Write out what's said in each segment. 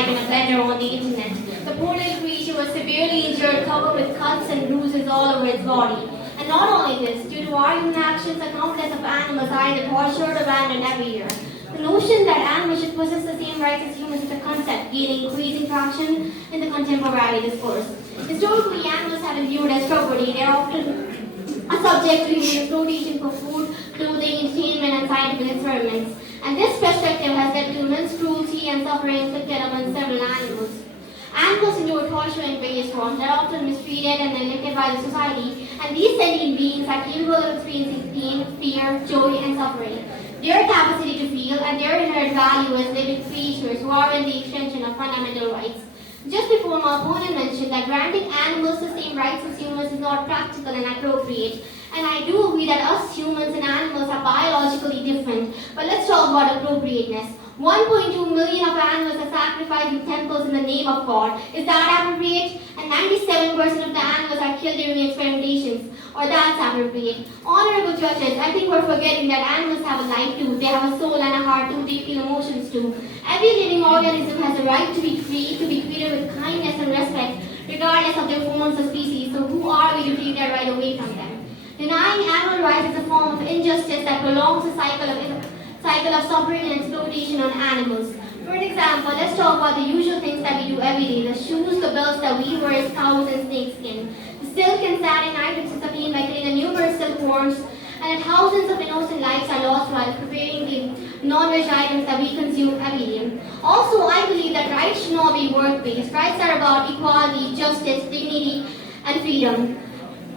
type in a blender on the internet. The poor little creature was severely injured, covered with cuts and bruises all over its body. And not only this, due to our human actions, a countless of animals are either tortured or abandoned every year. The notion that animals should possess the same rights as humans is a concept gaining increasing traction in the contemporary discourse. Historically, animals have been viewed as property. They are often subject to human exploitation for food, clothing, entertainment, and scientific experiments. And this perspective has led to immense cruelty and suffering inflicted upon several animals. Animals endure torture in various forms. They are often mistreated and neglected by the society, and these sentient beings are capable of experiencing pain, fear, joy, and suffering. Their capacity to feel and their inherent value as living creatures who are in the extension of fundamental rights. Just before, my opponent mentioned that granting animals the same rights as humans is not practical and appropriate. And I do agree that us humans and animals are biologically different. But let's talk about appropriateness. 1.2 million of animals are sacrificed in temples in the name of God. Is that appropriate? And 97% of the animals are killed during experimentations. Or that's appropriate. Honorable judges, I think we're forgetting that animals have a life too. They have a soul and a heart too. They feel emotions too. Every living organism has a right to be free, to be treated with kindness and respect, regardless of their forms or species. So who are we to take that right away from them? Denying animal rights is a form of injustice that prolongs the cycle of suffering and exploitation on animals. For an example, let's talk about the usual things that we do every day. The shoes, the belts that we wear is cows and snakeskin. The silk and satin items is obtained by killing numerous silkworms, and thousands of innocent lives are lost while preparing the non-veg items that we consume every day. Also, I believe that rights should not be work-based. Rights are about equality, justice, dignity, and freedom.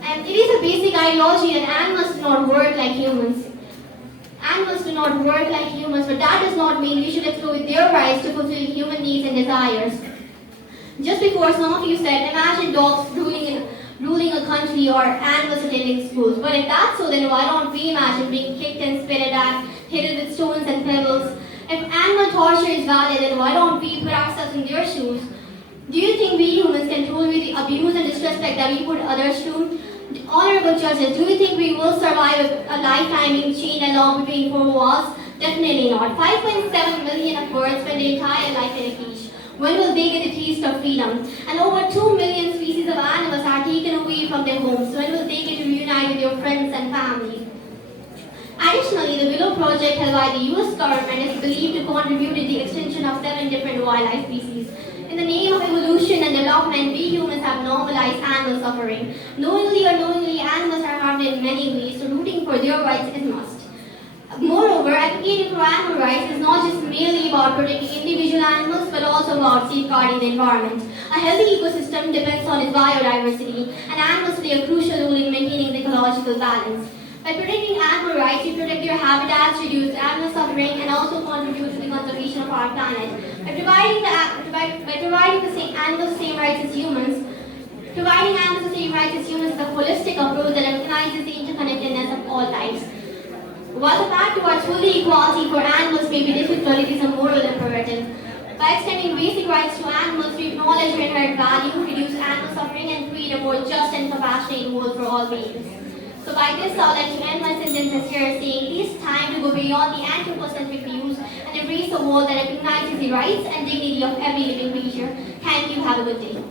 And it is a basic ideology that animals do not work like humans. Animals do not work like humans, but that does not mean we should exploit their rights to fulfill human needs and desires. Just before, some of you said, imagine dogs ruling a country or animals attending schools. But if that's so, then why don't we imagine being kicked and spitted at, hit with stones and pebbles? If animal torture is valid, then why don't we put ourselves in their shoes? Do you think we humans can tolerate the abuse and disrespect that we put others through? Honorable judges, do you think we will survive a lifetime being chained along between four walls? Definitely not. 5.7 million of birds spend their entire life in a cage. When will they get a taste of freedom? And over 2 million species of animals are taken away from their homes. When will they get to reunite with their friends and family? Additionally, the Willow Project held by the US government is believed to contribute to the extinction of 7 different wildlife species. In the name of evolution and development, we humans have normalized animal suffering. Knowingly or unknowingly, animals are harmed in many ways, so rooting for their rights is a must. Moreover, advocating for animal rights is not just merely about protecting individual animals, but also about safeguarding the environment. A healthy ecosystem depends on its biodiversity, and animals play a crucial role in maintaining the ecological balance. By protecting animal rights, we protect their habitats, reduce animal suffering, and also contribute to the conservation of our planet. By providing animals the same rights as humans, providing animals the same rights as humans is a holistic approach that recognizes the interconnectedness of all lives. While the path towards full equality for animals may be difficult, it is a moral imperative. By extending basic rights to animals, we acknowledge their inherent value, reduce animal suffering, and create a more just and compassionate world for all beings. So by this, I'll let you end my sentences here saying it is time to go beyond the anthropocentric views and embrace a world that recognizes the rights and dignity of every living creature. Thank you. Have a good day.